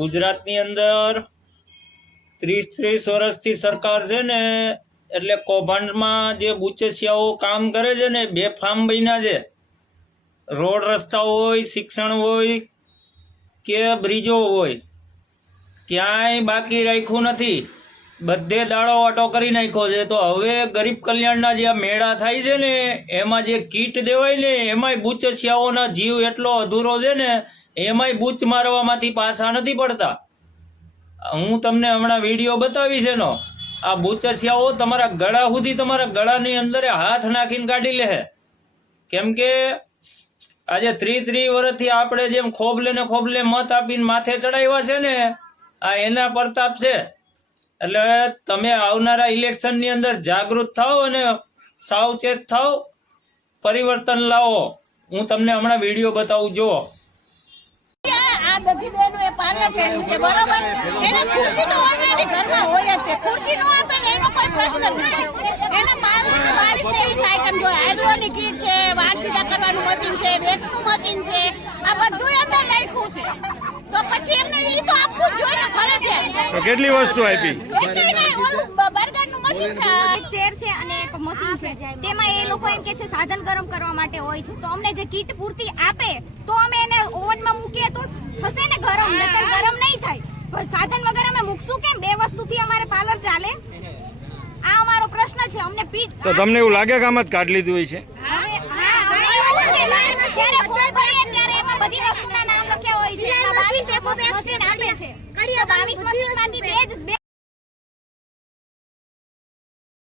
ગુજરાતની અંદર 30 વર્ષથી સરકાર છે ને એટલે કૌભાંડમાં જે બુચસિયાઓ કામ કરે છે ને બેફામ બન્યા છે। રોડ રસ્તા હોય, શિક્ષણ હોય કે બ્રિજો હોય, ક્યાંય બાકી રાખ્યું નથી, બધે દાડો વાટો કરી નાખ્યો છે। તો હવે ગરીબ કલ્યાણના જે મેળા થાય છે ને એમાં જે કીટ દેવાય ને એમાંય બુચસિયાઓના જીવ એટલો અધૂરો છે ને એમાંય બૂચ મારવામાંથી પાછા નથી પડતા। હું તમને હમણાં વિડીયો બતાવી છે નો, આ બુચસિયાઓ તમારા ગળા સુધી, તમારા ગળાની અંદર હાથ નાખીને કાઢી લે। કેમ કે આજે 30 વર્ષથી આપણે જેમ ખોબલે ને ખોબલે મત આપીને માથે ચડાવ્યા છે ને આ એના પ્રતાપ છે। એટલે તમે આવનારા ઇલેક્શનની અંદર જાગૃત થાઓ અને સાવચેત થાઓ, પરિવર્તન લાવો। હું તમને હમણાં વિડીયો બતાવું, જુઓ। આ બધી બહેનો એ પાર્લર કર્યું છે, બરોબર? એને ખુરશી તો ઓલરેડી ઘરમાં હોય જ છે, ખુરશી નો આપે ને એનો કોઈ પ્રશ્ન નથી। એને પાર્લર ને 22 આઈટમ જોઈએ, હાઇડ્રોલિક કીટ છે, વાળ સીધા કરવાનું મશીન છે, વેક્સનું મશીન છે, આ બધું અંદર રાખ્યું છે। તો પછી એમને ઈ તો આપવું જ જોઈએ ને, ફરજિયાત। તો કેટલી વસ્તુ આપી? એટલી નહીં, ઓલું બર્ગરનું મશીન છે, એક ચેર છે અને એક મશીન છે, તેમાં એ લોકો એમ કે છે સાધન ગરમ કરવા માટે હોય છે। તો અમને જે કીટ પૂરતી આપે તો અમે એને ઓવનમાં મૂકીએ તો થશે ને ગરમ, નકર ગરમ નહીં થાય। પણ સાધન વગર અમે મૂકશું કેમ? બે વસ્તુથી અમારે પાર્લર ચાલે? આ અમારો પ્રશ્ન છે। અમને પીઠ તો તમને એવું લાગે કે આમ જ કાઢી લીધું હોય છે? જ્યારે ફોન કરીએ ત્યારે એમાં બધી વસ્તુના નામ લખ્યા હોય છે, 22 મશીન આપે છે, 22 મશીનમાંથી બે